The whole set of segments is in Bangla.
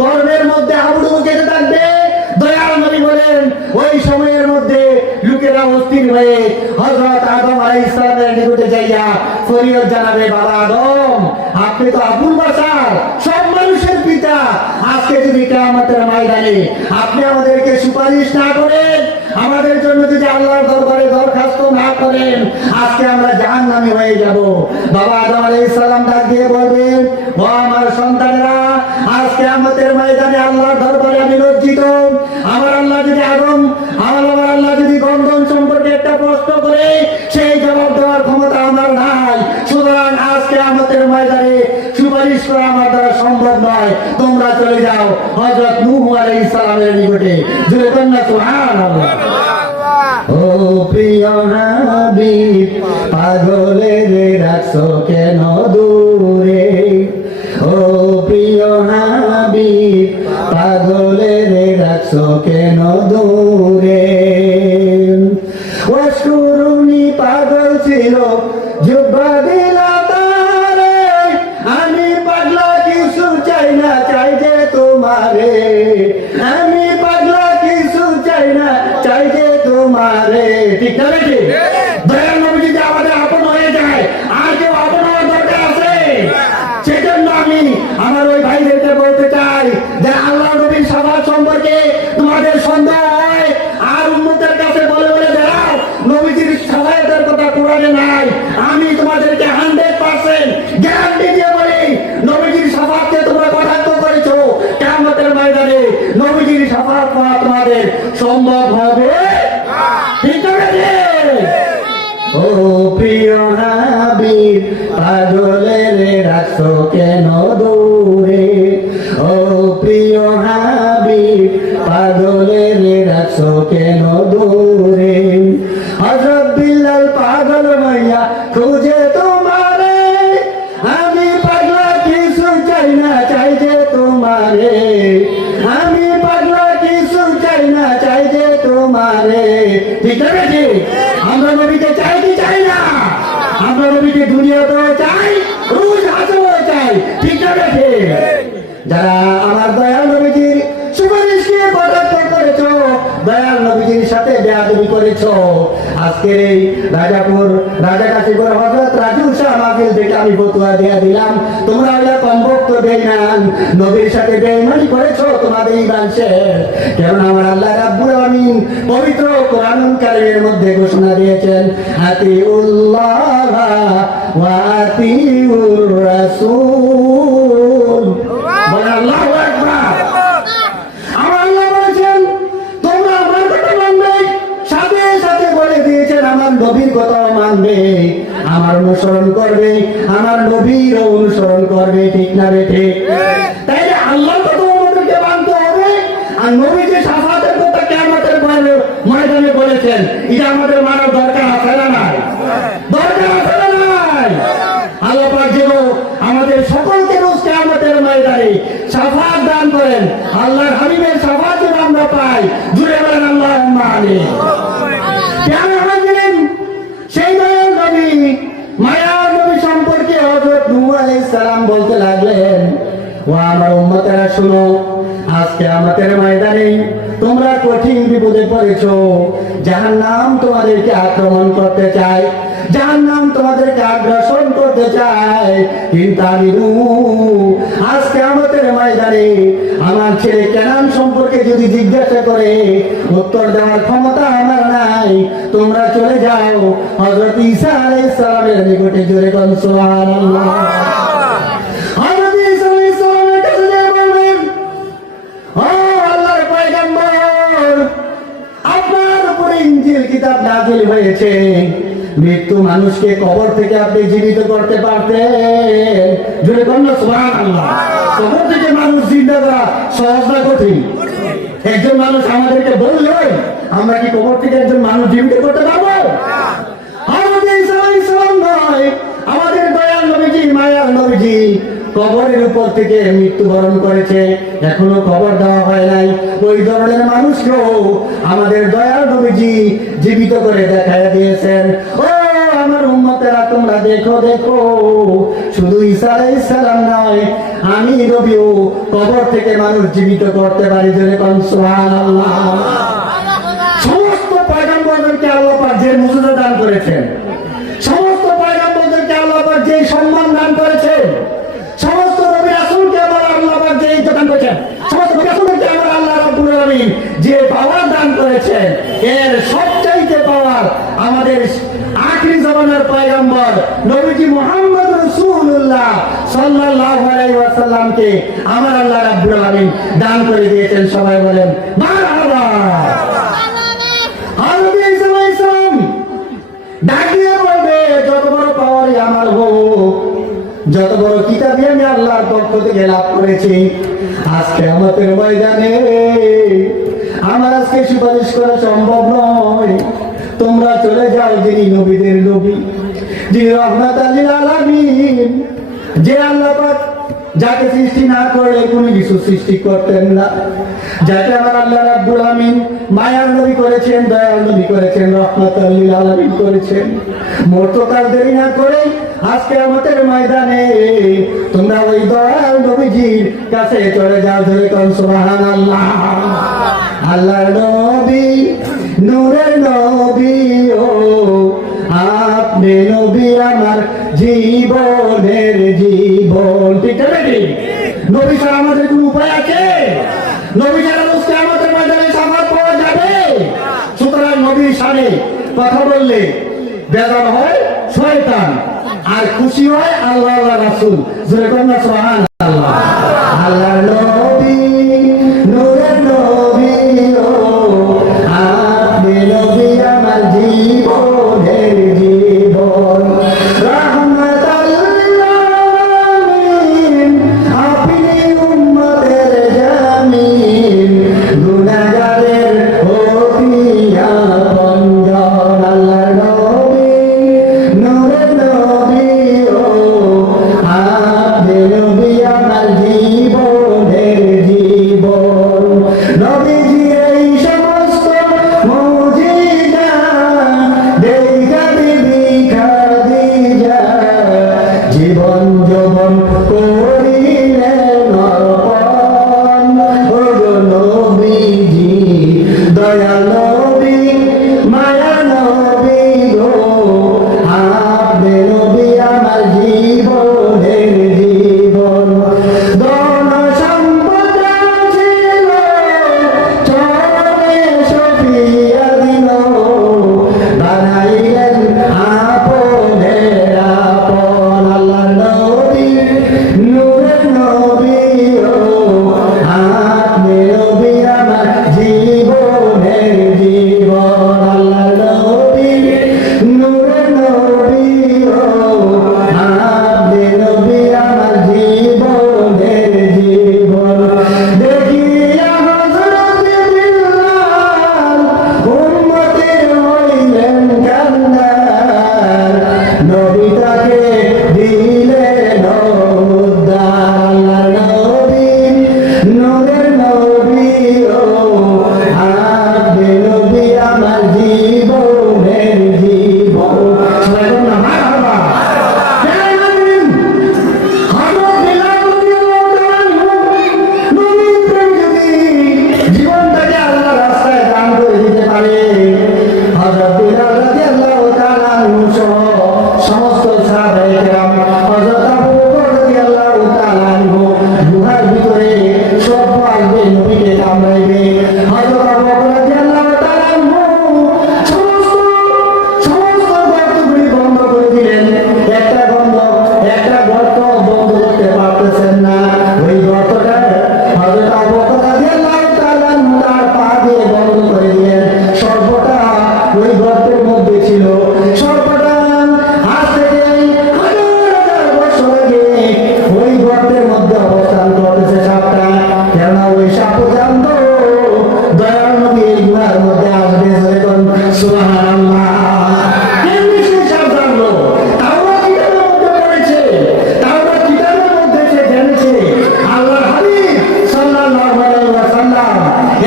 গর্ভের মধ্যে হাবুডুবু খেতে থাকবে, দয়াল নবী বলেন ওই সময়ের মধ্যে লোকেরা অস্থির হয়ে হযরত আদম আলাইহিস সালামের নিকটে যাইয়া ফরিয়াদ জানাবে, বাবা আদম, আপনি তো আবুল বাশার, সব মানুষের পিতা, আজকে যদি কিয়ামতের ময়দানে আপনি আমাদেরকে সুপারিশ না করেন, আমাদের জন্য যদি আল্লাহর দরবারে দরখাস্ত না করেন, আজকে আমরা জাহান্নামী হয়ে যাব। বাবা আদম আলাইহিস সালাম ডাক দিয়ে বলবেন, ও আমার সন্তানেরা, আজ কিয়ামতের ময়দানে আল্লাহর দরবারে আমি লজ্জিত। আমার আল্লাহ যদি গন্ধন সম্পর্কে একটা প্রশ্ন করে, সেই জবাব দেওয়ার ক্ষমতা আমার নাই। সুতরাং আজ কিয়ামতের ময়দানে সুপারিশ করা আমার দ্বারা সম্ভব নয়, তোমরা চলে যাও হযরত নূহ আলাইহিস সালামের নিকটে। জোরে বলেন না সুবহানাল্লাহ। ও প্রিয় হাবিব, পাগলের রাখছো কেন দূরে? ও প্রিয় হাবিব, পাগলের রাখছো কেন দূরে? ওয়াসকুরুনি পাগল ছিল, জুব্বা দিলা তারে, আমি পাগলা কিছু চাই না, চাই যে তোমারে। আমি পাগলা কিছু চাই না, চাই যে তোমারে। ঠিক না বেটি? দয়াল নবী যদি আমাদের আপন হয়ে যায়, আর কেউ আপন হওয়ার দরকার আছে? সেজন্য আমি আমার ওই ভাইদেরকে বলতে চাই যে আল্লাহ নবীর শাফাত সম্পর্কে তোমাদের সন্দেহ হয় আর উম্মতের কাছে বলে বলে বেড়াও নবীজির শাফাতের কথা কোরআনে নাই, আমি তোমাদেরকে 100% গ্যারান্টি দিয়ে বলি, নবীজির শাফাতকে তোমরা কটাক্ষ করেছো, কিয়ামতের ময়দানে নবীজির শাফাত পাওয়া তোমাদের সম্ভব হবে ঠিক আছে? ও প্রিয় হাবিব, পাগলের রাখছো কেন দূরে? ও প্রিয় হাবিব, পাগলের রাখছো কেন দূরে? হযরত বিল্লাল পাগল হইয়া খুঁজে তোমারে, আমি পাগলা কিছু চাই না, চাই যে তোমারে। আমি পাগলা কিছু চাই না, চাই যে তোমারে। ঠিক আছে? আমরা নবীকে চাই কি চাই না? আমরা নবীকে দুনিয়াতেও চাই, রোজ হাসরেও চাই। ঠিক আছে? যারা আমার দয়াল নবীজির সুপারিশকে কটাক্ষ করেছো, দয়াল নবীজির সাথে বেয়াদবি করেছো, আজকের এই রাজাকাশীপুর হযরত রাজুল শাহ মাহফিল থেকে আমি ফতোয়া দিয়ে দিলাম, তোমরা ওইটা কমবক্ত দেই না, নবীর সাথে বেঈমানি করেছো, তোমাদের ঈমান শেষ। কারণ আমার আল্লাহ রাব্বুল আলামিন পবিত্র কোরআনুল কারীমের মধ্যে ঘোষণা দিয়েছেন, আতিউল্লাহ ওয়া আতিউর রাসূল। বলেন আল্লাহু আকবার। আমার আল্লাহ বলেছেন তোমরা আমার কথা মানবে, সাথে সাথে বলে দিয়েছেন আমার নবীর কথাও মানবে, আমার অনুসরণ করবে, আমার নবীর অনুসরণ করবে। ঠিক না রে? ঠিক। তাই আল্লাহর কথা আমাদেরকে মানতে হবে, আর নবী যে শাফাতের কথা কিয়ামতের ময়দানে বলেছেন, এটা আমাদের মানার দরকার আছে না নাই? দরকার আছে না নাই? আল্লাহ পাক যেন আমাদের সকলকে রোজ কিয়ামতের ময়দানে শাফাত দান করেন, আল্লাহর হাবিবের শাফাত যেন আমরা পাই। জুড়ে বলেন আল্লাহুম্মা আমিন। সেই দয়াল নবী, মায়ার নবী সম্পর্কে হযরত নূহ আলাইহিস সালাম বলতে লাগলেন, ও আমার উম্মতেরা শুনো, আজকে আমাদের ময়দানে তোমরা কঠিন বিপদে পড়েছো, জাহান্নাম তোমাদেরকে আক্রমণ করতে চায়, জাহান্নাম তোমাদেরকে আগ্রাসন করতে চায়, কিন্তু আমি আজকে আমাদের ময়দানে আমার ছেলে কেনান সম্পর্কে যদি জিজ্ঞাসা করে, উত্তর দেওয়ার ক্ষমতা আমার নাই। তোমরা চলে যাও হযরত ঈসা আলাইহিস সালামের নিকটে। জোরে বলুন সুবহানাল্লাহ। হযরত ঈসা আলাইহিস সালামের কাছে গিয়ে বলবেন, ও আল্লাহর পয়গম্বর, আপনার উপরে ইনজিল কিতাব নাযিল হয়েছে, মৃত্যু মানুষকে কবর থেকে আপনি জীবিত করতে পারতেন। জোরে বলুন সুবহানাল্লাহ। কবর থেকে মানুষ জিন্দা করা সহজ না কঠিন? একজন মানুষ আমাদেরকে বললো, আমরা কি কবর থেকে একজন মানুষ জীবিত করতে পারবো? আমাদের দয়াল নবীজি, মায়ার নবীজি কবরের উপর থেকে মৃত্যুবরণ করেছে, এখনো কবর দেওয়া হয় নাই। ওই ধরনের মানুষকেও আমাদের দয়াল নবীজি জীবিত করে দেখায় দিয়েছেন। ও আমার উম্মতেরা, উম্মতেরা তোমরা দেখো দেখো, শুধু ঈসা আলাইহিস সালাম নয়, আমি নবীও কবর থেকে মানুষ জীবিত করতে পারি। জোরে কোন সুবহানাল্লাহ। সমস্ত পয়গম্বরদেরকে আল্লাহ পাক যে মুজিজা দান করেছেন, সমস্ত পয়গম্বরদেরকে আল্লাহ পাক যে সম্মান দান করেছেন, সমস্ত নবী রাসূলকে আল্লাহ পাক যে ইজ্জত দান করেছেন, সমস্ত নবী রাসূলকে আল্লাহ রাব্বুল আলামিন যে পাওয়ার দান করেছেন, এর সবচাইতে পাওয়ার আমাদের আখিরি জামানার পয়গম্বর নবীজি মুহাম্মদ রাসূলুল্লাহ সাল্লাল্লাহু আলাইহি ওয়াসাল্লামকে আমার আল্লাহ রাব্বুল আলামিন দান করে দিয়েছেন। সবাই বলেন মারহাবা। আরবি ইসলাম ডাকিয়ে বলবে, যত বড় পাওয়ারই আমার হোক, যত বড় কিতাবই আমি আল্লাহর পক্ষ থেকে লাভ করেছি, আজকে আমাদের ময়দানে আমার আজকে সুপারিশ করা সম্ভব নয়। তোমরা চলে যাও যিনি নবীদের নবী, যিনি রাহমাতাল লিল আলামিন, যে আল্লাহ পাক যাকে সৃষ্টি না করলে কোনো কিছু সৃষ্টি করতেন না, যাকে আমার আল্লাহ রাব্বুল আলামিন মায়ার নবী করেছেন, দয়ার নবী করেছেন, রাহমাতাল লিল আলামিন করেছেন। মর্তকাল দেরি না করে আজকে আমাদের ময়দানে তোমরা ওই দয়াল নবীজির কাছে চলে যাও। ধরে কোন সুবহানাল্লাহ। আল্লাহর নবী, নূরের নবী, ও আপনি নবী আমার জীবনের জীবন। ঠিক আছে, নবী ছাড়া আমাদের কোন উপায় আছে? নবী ছাড়া বুঝতে আমাদের ময়দানে সাফার পাওয়া যাবে? সুতরাং নবীর সামনে কথা বললে বেজার হয় শয়তান, আর খুশি হয় আল্লাহ আল্লাহ রাসূল। জোরে কোন সুবহানাল্লাহ। আল্লাহর নবী, নূরের নবী, ও আপনি নবী আমার জীবনের জীবন। রাহমাতাল লিল আলামিন, আপনি উম্মতের জামিন, গুনাহগারের অতি আপনজন। আল্লাহর নবী, নূরের নবী, ও আপনি নবী আমার জীবনের জীবন। নবীজির এই সমস্ত মুজিজা দেখা বিবি খাদিজা জীবন যৌবন করিলেন অর্পণ। ও গো নবীজি, দয়াল নবী, মায়া নবী গো, আপনি নবী আমার জীবনের জীবন। ধন সম্পদ ছিল, চরণে সফিয়া দিল, বানাইলেন আপনের আপন। আল্লাহর নবী, নূরের নবী, ও আপনি নবী আমার জীবনের জীবন। আল্লাহর নবী, নূরের নবী, ও আপনি নবী আমার জীবনের জীবন। দেখিয়া হযরত বিল্লাল উম্মতের হইলেন কান্নার, নবী তাকে দিলেন উদ্ধার। আল্লাহর নবী, নূরের নবী, ও আপনি নবী আমার জীবনের জীবন। সবাই বলুন না মারহাবা। জীবনটাকে আল্লাহ রাস্তায় দান করে দিতে পারে, হযরত বিলাল রাদিয়াল্লাহু তাআলা আনহু সহ সমস্ত সাহাবায়ে কেরাম, হযরত আবু বকর রাদিয়াল্লাহু তাআলা আনহু গুহার ভিতরে সব আসবে, নবীকে কামড়াইবে। হযরত আবু বকর রাদিয়াল্লাহু তাআলা আনহু সমস্ত গর্তগুলি বন্ধ করে দিলেন। একটা গর্ত বন্ধ করতে পারতেছেন না। ওই গর্তটা হযরত আবু বকর রাদিয়াল্লাহু তাআলা আনহু তার পা দিয়ে বন্ধ করে দিলেন। সর্বটা ওই গর্তের মধ্যে ছিল। সর্বটা আজ থেকে হাজার হাজার বছর আগে ওই গর্তের মধ্যে অবস্থান করতেছে সাপটা। কেননা ওই সাপ জানতো দয়াল নবী এই গুহার মধ্যে আসবে। জোরে কোন সুবহানাল্লাহ। কেমনি সে সাপ জানলো? তাওরাত কিতাবের মধ্যে পড়েছে, তাওরাত কিতাবের মধ্যে সে জেনেছে। আল্লাহর হাবিব সাল্লাল্লাহু আলাইহি ওয়াসাল্লাম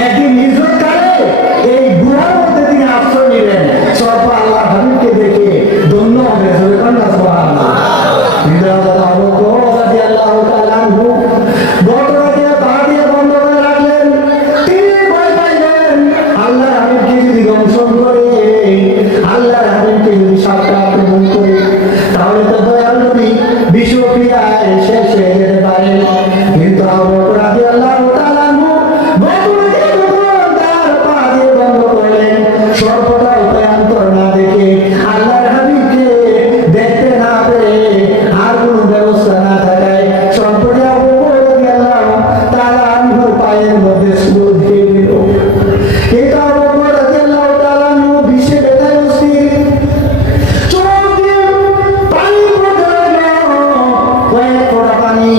একদিন হিজরতকালে এই গুহার মধ্যে তিনি আশ্রয় নিলেন। সব আল্লাহর হাবিবকে দেখে ধন্য হবে। জোরে কোন পায়ের মধ্যে সুর দিয়ে দিল। এটা আবু বকর রাদিয়াল্লাহু তাআলা আনহু বিশ্বে ব্যথায় অস্থির, চোখ দিয়ে পানি পড়তে লাগলো। কয়েক ফোঁটা পানি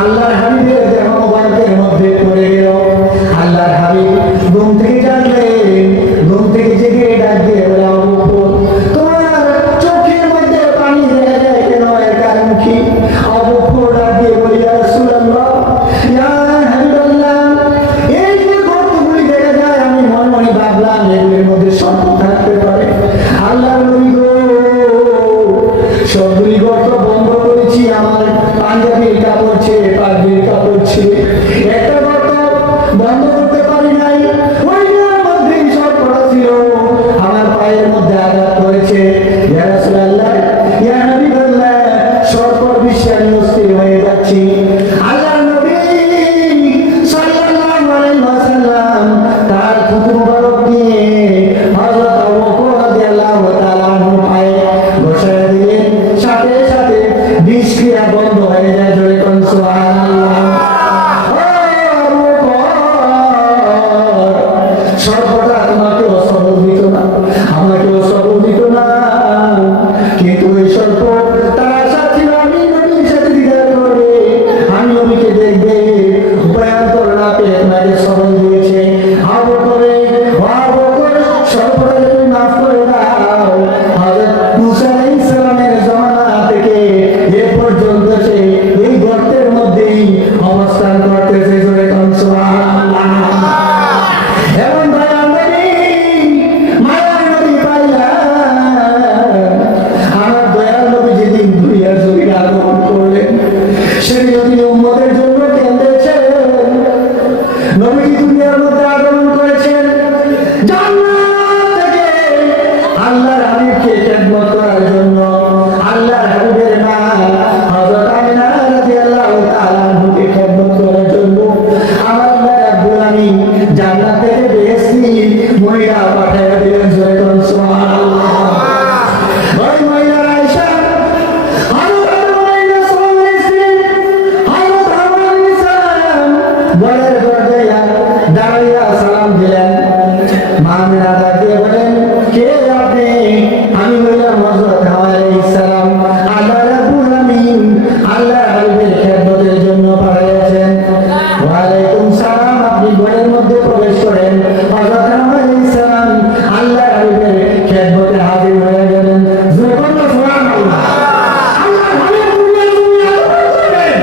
আল্লাহর হাবিবের দেহ মোবারকের মধ্যে পড়ে গেল। আল্লাহর হাবিব ঘুম থেকে জাগলেন, ঘুম থেকে জেগে ডাক দিয়ে বলে, আবু বকর, তোমার চোখের মধ্যে পানি দেখা যায় কেন, এর কারণ কি? আবু বকর ডাক দিয়ে বলে, ইয়া রাসূলুল্লাহ, ইয়া হাবিবাল্লাহ, এই যে গর্তগুলি দেখা যায়, আমি মনে মনে ভাবলাম এগুলির মধ্যে সর্প থাকতে পারে। আল্লাহর নবী গো, সবগুলি গর্ত বন্ধ করেছি, আমার পাঞ্জাবির কাপড় ছেড়ে পাগড়ির কাপড় ছেড়ে একটা গর্ত বন্ধ করতে পারি নাই। ওইটার মধ্যেই সর্পটা ছিল, আমার পায়ের মধ্যে আঘাত করেছে। ইয়া রাসূলুল্লাহ, ইয়া হাবিবাল্লাহ, সর্পর বিশ্বে আমি অস্থির হয়ে যাচ্ছি। আল্লাহর নবী সাল্লাল্লাহু আলাইহি ওয়াসাল্লাম তার থুতু মুবারক দিয়ে হযরত আবু বকর রাদিয়াল্লাহু তাআলা আনহুর পায়ে বসায় দিলেন। সাথে সাথে বিষ ক্রিয়া বন্ধ হয়ে যায়। জোরে কোন সুবহানাল্লাহ। সর্বদা তোমাকেও সবল দিত না, আমাকেও সবল দিত না, কিন্তু ওই সর্প তার আশা ছিল আমি নবীর সাথে দিদার করবে, আমি নবীকে দেখবে, উপায়ান্তর না পেয়ে আপনাকে সবল দিয়েছে। আবু বকর সর্বদা তুমি মাফ করে দাও। হযরত মুসা আলাইহিস সালামের জামানা থেকে এ পর্যন্ত সে এই গর্তের মধ্যেই অবস্থান করতেছে। জোরে কোন সুবহানাল্লাহ। এমন দয়াল নবী, মায়ার নবী পাইলাম। আমার দয়াল নবী যেদিন দুনিয়ার জমিনে আগমন করলেন, সেদিন তিনি উম্মতের জন্য কেঁদেছেন। নবীজি দুনিয়ার মধ্যে আগমন করেছেন জান্নাত থেকে আল্লাহর হাবিবকে খেদমত করার জন্য। আল্লাহর হাবিবের মা হযরত আমিনা রাদিয়াল্লাহু তাআলা আনহাকে খেদমত করার জন্য আমার আল্লাহ রাব্বুল আমিন জান্নাত থেকে বেহেশতি মহিলা পাঠাইয়া দিলেন। জোরে কোন সুবহানাল্লাহ। ওই মহিলা আয়েশা হযরত আমিনা হযরত আমিনা সালাম ঘরের দরজায় দাঁড়াইয়া সালাম দিলেন। মা আমিনা ডাক দিয়ে বলেন, কে আপনি? আমি বললাম হযরত আলাইহিস সালাম, আল্লাহ রাব্বুল আমিন আল্লাহর হাবিবের খেদমতের জন্য পাঠিয়েছেন। ওয়া আলাইকুম সালাম, আপনি ঘরের মধ্যে প্রবেশ করেন। হযরত আলাইহিস সালাম আল্লাহর হাবিবের খেদমতে হাজির হয়ে গেলেন। জোরে বলো সুবহানাল্লাহ। আল্লাহর হাবিব দুনিয়ার জমিনে আগমন করবেন,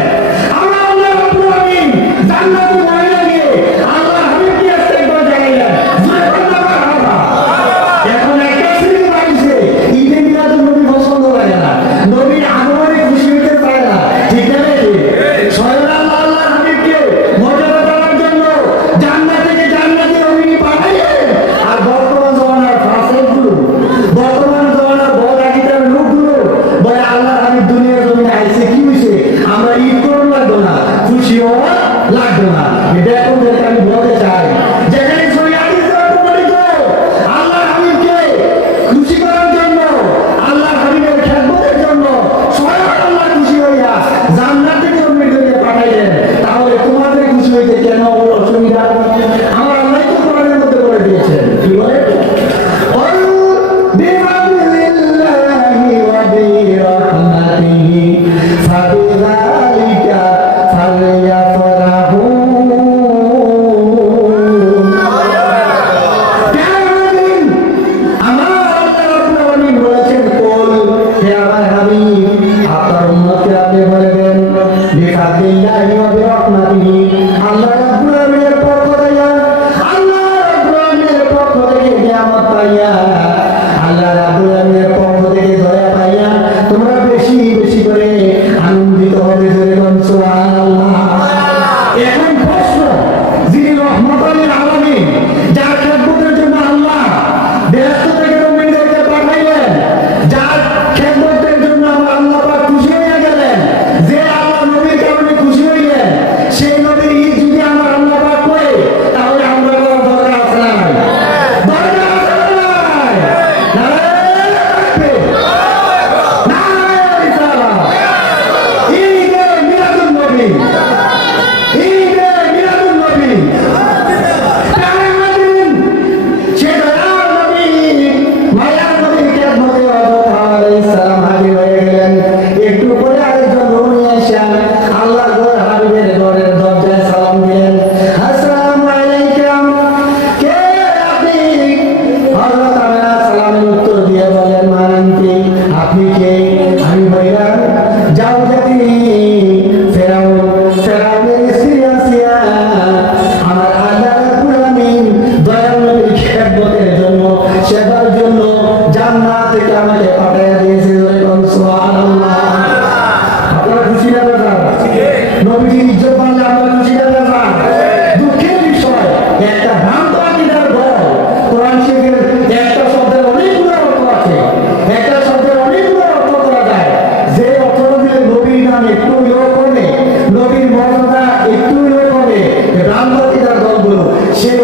আমরা আল্লাহ রাব্বুল আমিন জান্নাতি মহিলা দিয়ে আল্লাহর হাবিবকে ইস্তেকবাল জানাইলেন। জোরে বলো মারহাবা।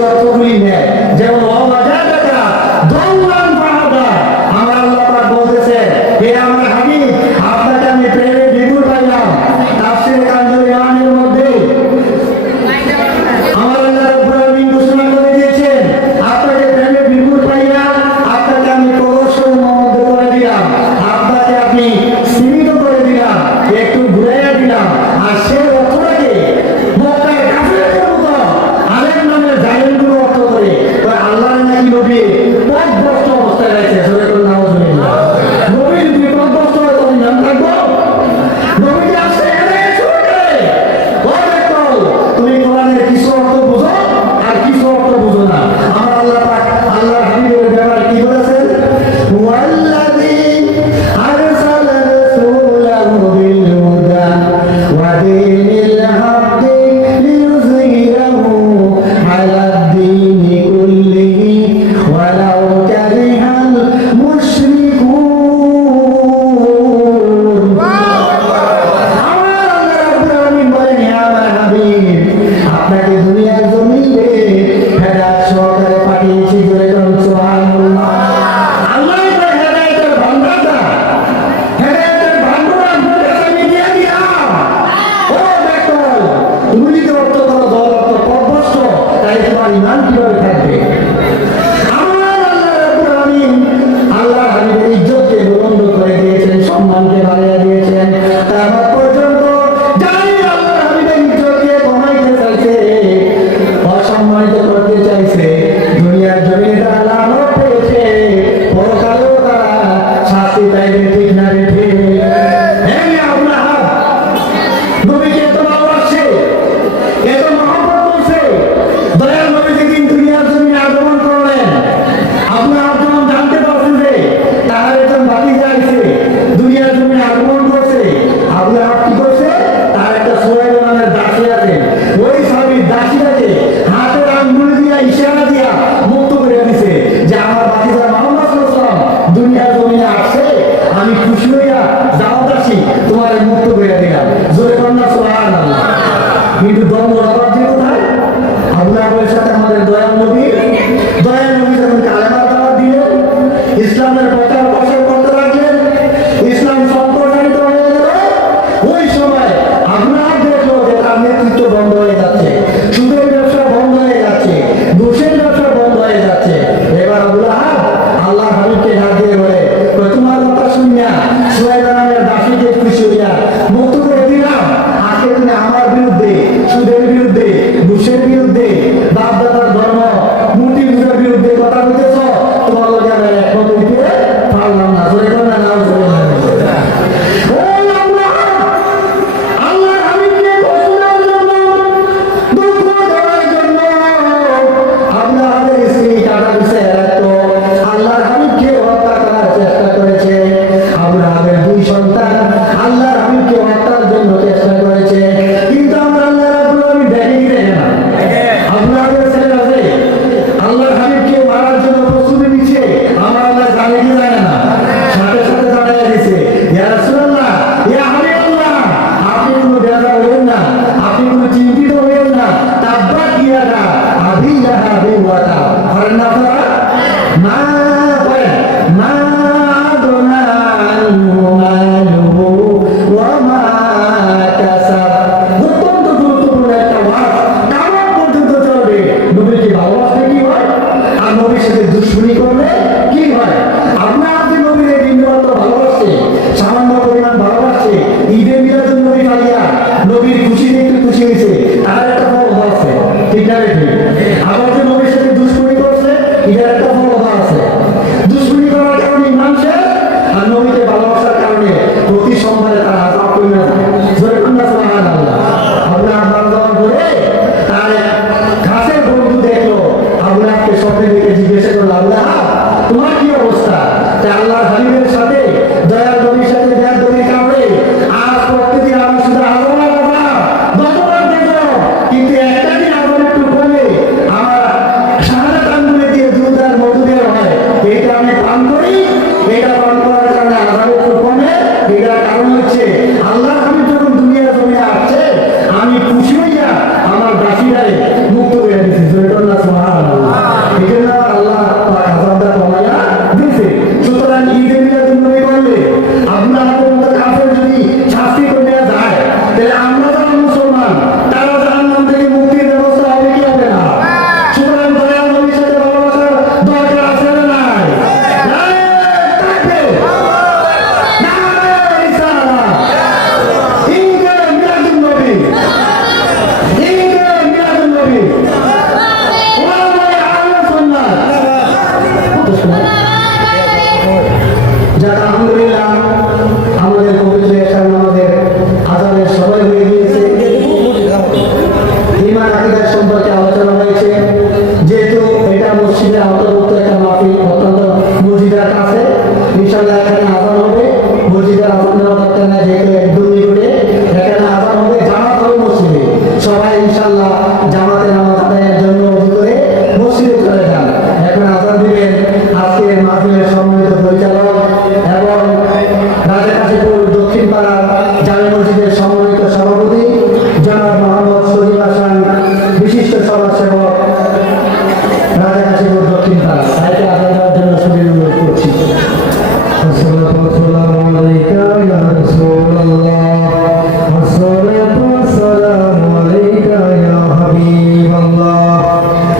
অর্থগুলি নেয়। যেমন অবাজারটা দৌলান বাহাদা, আমার আল্লাহ পাক বলতেছেন, হে আমার হাবিব, আপনাকে আমি প্রেমে বিপুল পাইলাম। তাফসীরে কানজুল ইমানের মধ্যে আমার আল্লাহ রাব্বুল আলামিন ঘোষণা করে দিয়েছেন, আপনাকে প্রেমে বিপুল পাইলাম, আপনাকে আমি পরশের মধ্যে করে দিলাম, আপনাকে আমি সীমিত করে দিলাম, একটু ঘুরাইয়া দিলাম। আর সে অর্থটাকে মক্কার কাফেরদের মতো আলেম নামের জালেমগুলো অর্থ করে আল্লাহর নাকি নবী পথভ্রষ্ট অবস্থায় রয়েছে। সরে করে নাউজুবিল্লাহ। নবীর বিপদগ্রস্ত হয়ে তুমি নাম থাকবো? নবীজি আসছে এনে শুরু করে তুমি কোরআনের কিছু অর্থ বুঝো আর কিছু অর্থ বুঝো না। আমার আল্লাহ পাক আল্লাহর হাবিবের ব্যাপারে কি বলেছেন? ওয়াল্লাযী আরসালা রাসূলাহু বিল হুদা ওয়া দীনিল হাক্কি লিইয়ুযহিরাহু আলাদ দীনি কুল্লিহি ওয়ালাউ কারিহাল মুশরিকুন। আপনাকে দুনিয়ার জমিনে হেদায়েত সহকারে পাঠিয়েছি। জোরে বলুন সুবহানাল্লাহ। আল্লাহ তার হেদায়েতের ভান্ডারটা, হেদায়েতের ভান্ডার আপনার কাছে আমি দিয়ে দিলাম। ও দেখো, তুমি যদি অর্থ করো দল অর্থ পথভ্রষ্ট, তাই তোমার ঈমান কিভাবে থাকবে? আমার আল্লাহ রাব্বুল আলামিন আল্লাহর হাবিবের ইজ্জতকে বুলন্দ করে দিয়েছেন, সম্মানকে বাড়িয়ে দিয়েছেন। কিয়ামত পর্যন্ত যারাই আল্লাহর হাবিবের ইজ্জতকে কমাইতে চাইছে, অসম্মানিত করতে চাইছে, দুনিয়ার জমিনে তারা লানত পেয়েছে, পরকালেও তারা শাস্তি পাইবে। ঠিক না রে? ঠিক। এই আল্লাহ নবীকে এত ভালোবাসে, এত মহব্বত করছে, দয়াল নবী যেদিন দুনিয়ার জমিনে আগমন করলেন, আপনার যখন জানতে পারছেন যে তার একজন ভাতিজা আইছে, দুনিয়ার জমিনে আগমন করছে, আপনার কি করছে? তার একটা সুহাইল নামের দাসী আছে, ওই সাহাবীর দাসীটাকে হাতের আঙ্গুল দিয়া ইশারা দিয়া মুক্ত করে দিছে যে আমার ভাতিজা মুহাম্মদ সাল্লাল্লাহু আলাইহি ওয়াসাল্লাম দুনিয়ার জমিনে আসছে, আমি খুশি হইয়া যাও দাসী তোমার মুক্ত করে দিলাম। জোরে কন্যা সুবহানাল্লাহ। কিন্তু দ্বন্দ্ব রাজি কোথায়? আল্লাহর সাথে আমাদের দয়াল নবী যখন কালেমার দাওয়াত দিলেন, ইসলামের প্রচার প্রসার করতে লাগলেন, ইসলাম সম্প্রসারিত হয়ে গেল, ওই সময় আল্লাহ দেখলো যে তার নেতৃত্ব বন্ধ হয়ে যাচ্ছে, সুদের ব্যবসা বন্ধ হয়ে যাচ্ছে, ঘুষের ব্যবসা বন্ধ হয়ে যাচ্ছে। এবার আল্লাহ হাবিবকে ডাক দিয়ে বলে, তোমার কথা শুনিয়া সুহাইল নামের দাসীকে খুশি হইয়া মুক্ত করে দিলাম। আজকে তুমি আমার বিরুদ্ধে, সুদের বিরুদ্ধে, ঘুষের বিরুদ্ধে, বাপ দাদার ধর্ম, মূর্তি পূজার বিরুদ্ধে কথা বলতেছ, তোমার লোক আমি একমত হইতে পারলাম না। জোরে বলেন না নাউজুবিল্লাহ। আল্লাহর হাবিবকে ঘোষণার জন্য, দুঃখ দেওয়ার জন্য আপনাদের স্ত্রী টাকা পয়সা রাখতো, আল্লাহর হাবিবকে হত্যা করার চেষ্টা করেছে। আপনাদের দুই সন্তান আল্লাহর হাবিবকে হত্যার জন্য চেষ্টা করেছে, কিন্তু আমরা আল্লাহ রাব্বুল আলামিন দেখেনি দেখে না। আপনাদের ছেলে আছে আল্লাহর হাবিবকে মারার জন্য প্রস্তুতি নিচ্ছে, আমার আল্লাহ জানে কি জানে না? সাথে সাথে জানিয়ে দিছে, ইয়া রাসূলুল্লাহ, ইয়া হাবিবাল্লাহ, আপনি কোনো বেজার হবেন না, আপনি কোনো চিন্তিত হবেন না। তাব্বাত ইয়াদা আবি লাহাবিন ওয়া তাব। করেন না আপনারা? মা করেন, মা আদনা আনহু মালুহু ওয়া মা কাসাব। অত্যন্ত গুরুত্বপূর্ণ একটা ওয়াজ, কিয়ামত পর্যন্ত চলবে। নবীকে ভালোবাসলে কি হয়, আর নবীর সাথে দুশমনি করলে কি হয়? আপনার যে নবীর এই বিন্দুমাত্র ভালোবাসছে, সামান্য পরিমাণ ভালোবাসছে, ঈদে মিলাদুন নবী পাইয়া নবীর খুশিতে একটু খুশি হয়েছে, তার একটা ফল আছে। ঠিক না? ঠিক। আবার যে নবীর সাথে দুশমনি করছে, এটার একটা ফল আছে। দুশমনি করার কারণে ইমান শেষ, আর নবীকে ভালোবাসার কারণে প্রতি সোমবারে তার আযাব কমে যায়। জোরে কন্যা সুবহানাল্লাহ। আপনার আল্লাহ যখন বলে তার কাছের বন্ধু দেখলো, আল্লাহকে স্বপ্নে দেখে জিজ্ঞাসা করলো, আল্লাহ তোমার কি অবস্থা? আল্লাহর হাবিবের সাথে, দয়াল নবীর সাথে বেয়াদবির কারণে আজ প্রত্যেকদিন আমি শুধু আলোচনা করলাম, 10 বার দেখো, কিন্তু একটা দিন আমার একটু বলে আল্লাহ